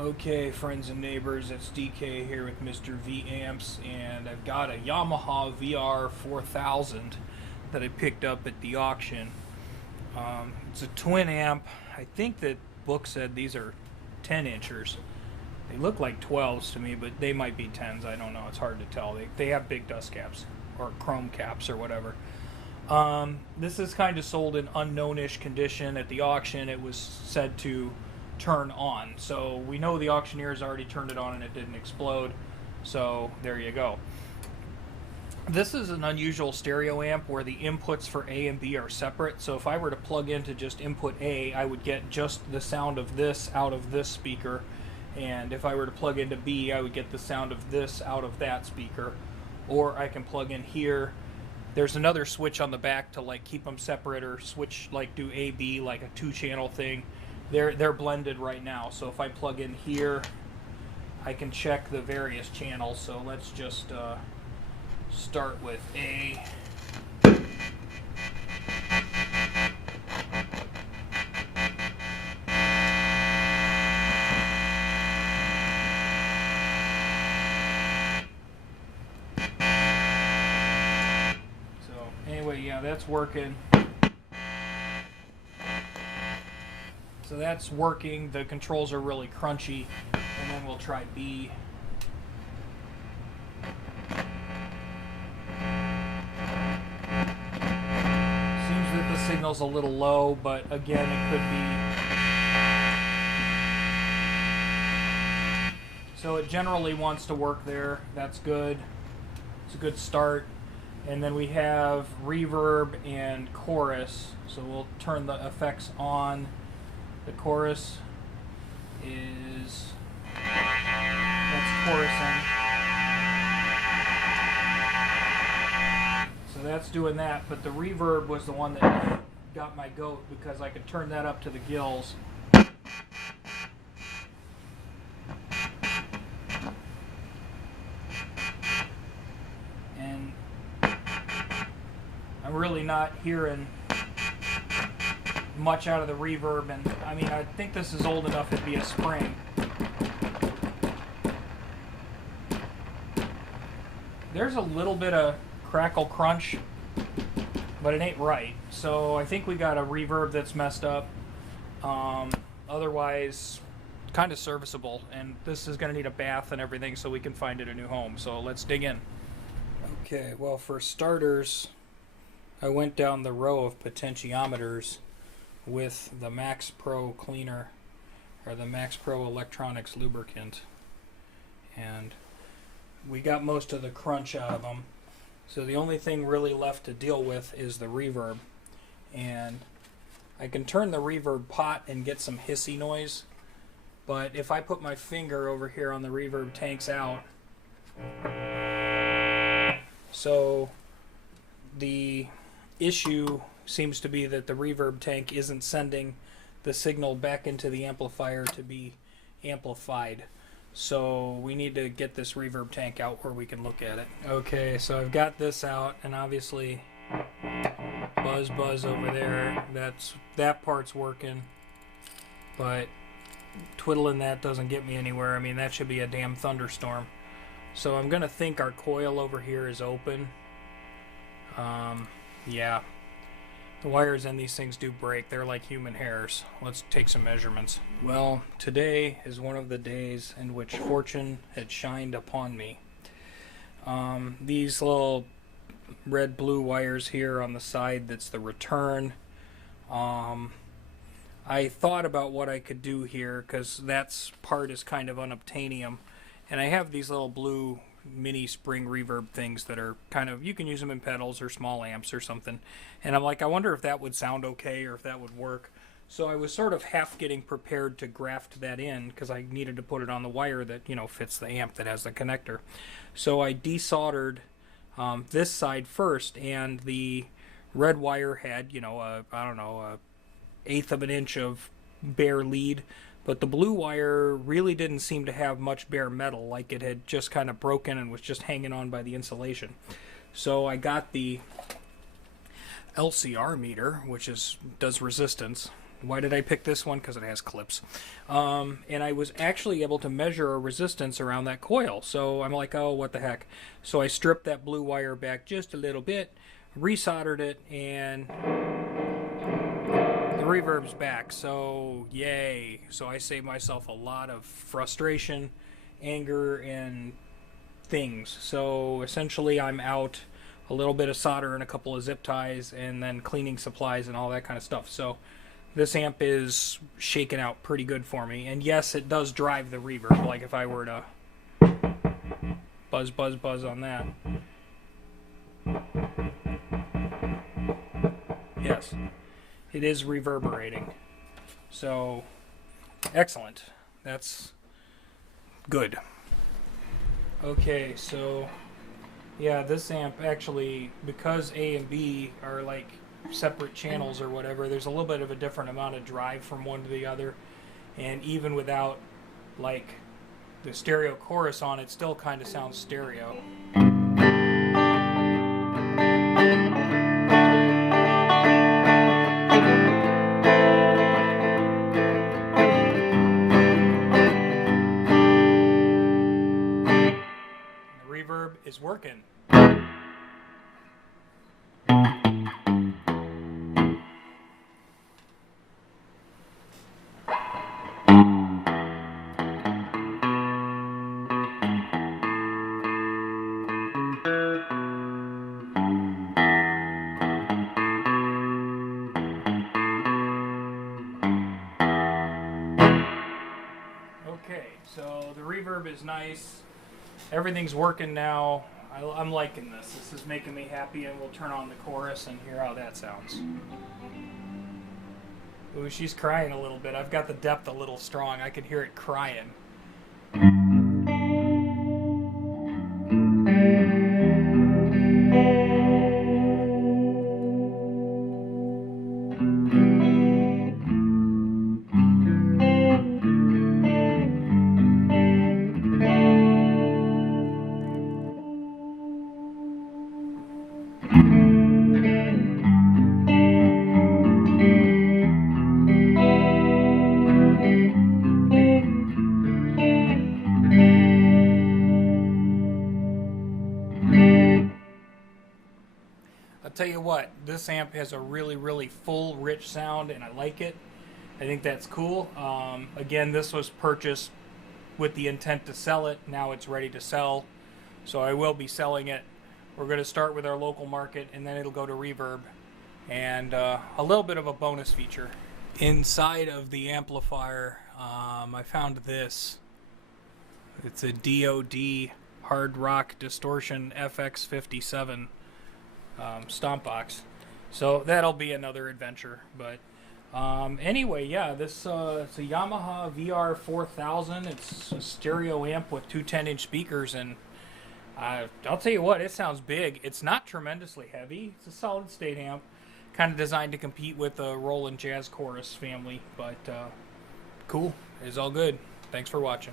Okay, friends and neighbors, it's DK here with Mr. V Amps, and I've got a Yamaha VR4000 that I picked up at the auction. It's a twin amp. I think that book said these are 10 inchers. They look like 12s to me, but they might be 10s. I don't know. It's hard to tell. They have big dust caps or chrome caps or whatever. This is kind of sold in unknown-ish condition at the auction. It was said to turn on, so we know the auctioneers already turned it on and it didn't explode, so there you go. This is an unusual stereo amp where the inputs for A and B are separate, so if I were to plug into just input A, I would get just the sound of this out of this speaker, and if I were to plug into B, I would get the sound of this out of that speaker. Or I can plug in here. There's another switch on the back to like keep them separate, or switch, like do A B, like a 2-channel thing. They're blended right now, so if I plug in here, I can check the various channels. So let's just start with A. So anyway, yeah, that's working. So that's working. The controls are really crunchy. And then we'll try B. Seems that the signal's a little low, but again, it could be. So it generally wants to work there. That's good. It's a good start. And then we have reverb and chorus. So we'll turn the effects on. The chorus is, that's chorusing. So that's doing that, but the reverb was the one that got my goat because I could turn that up to the gills. And I'm really not hearing much out of the reverb, and I mean, I think this is old enough it'd be a spring. There's a little bit of crackle crunch, but it ain't right. So I think we got a reverb that's messed up. Otherwise, kind of serviceable, and this is going to need a bath and everything so we can find it a new home. So let's dig in. Okay, well, for starters, I went down the row of potentiometers with the Max Pro cleaner, or the Max Pro electronics lubricant, and we got most of the crunch out of them. So the only thing really left to deal with is the reverb, and I can turn the reverb pot and get some hissy noise, but if I put my finger over here on the reverb tanks out, so the issue seems to be that the reverb tank isn't sending the signal back into the amplifier to be amplified. So we need to get this reverb tank out where we can look at it. Okay, so I've got this out, and obviously buzz over there. That part's working, but twiddling that doesn't get me anywhere. I mean, that should be a damn thunderstorm. So I'm gonna think our coil over here is open. Yeah. The wires in these things do break. They're like human hairs. Let's take some measurements. Well, today is one of the days in which fortune had shined upon me. These little red-blue wires here on the side, that's the return. I thought about what I could do here, because that part is kind of unobtainium. And I have these little blue mini spring reverb things that are kind of, you can use them in pedals or small amps or something, and I'm like, I wonder if that would sound okay or if that would work. So I was sort of half getting prepared to graft that in because I needed to put it on the wire that, you know, fits the amp that has the connector. So I desoldered this side first, and the red wire had, you know, I don't know, a 1/8 of an inch of bare lead. But the blue wire really didn't seem to have much bare metal, like it had just kind of broken and was just hanging on by the insulation. So I got the LCR meter, which does resistance, Why did I pick this one? Because it has clips. And I was actually able to measure a resistance around that coil. So I'm like, oh, what the heck. So I stripped that blue wire back just a little bit, resoldered it, and the reverb's back. So yay. So I saved myself a lot of frustration, anger, and things. So essentially I'm out a little bit of solder and a couple of zip ties, and then cleaning supplies and all that kind of stuff. So this amp is shaking out pretty good for me. And yes, it does drive the reverb, like if I were to buzz, buzz, buzz on that. Yes, it is reverberating. So, excellent. That's good. Okay, so yeah, this amp actually, because A and B are like separate channels or whatever, there's a little bit of a different amount of drive from one to the other, and even without like the stereo chorus on, it still kind of sounds stereo. The reverb is working. Okay, so the reverb is nice. Everything's working now. I'm liking this. This is making me happy, and we'll turn on the chorus and hear how that sounds. Ooh, she's crying a little bit. I've got the depth a little strong. I can hear it crying. I'll tell you what, this amp has a really, really full, rich sound, and I like it. I think that's cool. Again, this was purchased with the intent to sell it. Now it's ready to sell, so I will be selling it. We're going to start with our local market, and then it'll go to Reverb, and a little bit of a bonus feature. Inside of the amplifier, I found this. It's a DoD Hard Rock Distortion FX57 stomp box. So that'll be another adventure. But anyway, yeah, this it's a Yamaha VR4000. It's a stereo amp with two 10-inch speakers, and I'll tell you what, it sounds big. It's not tremendously heavy. It's a solid state amp, kind of designed to compete with the Roland Jazz Chorus family. But cool. It's all good. Thanks for watching.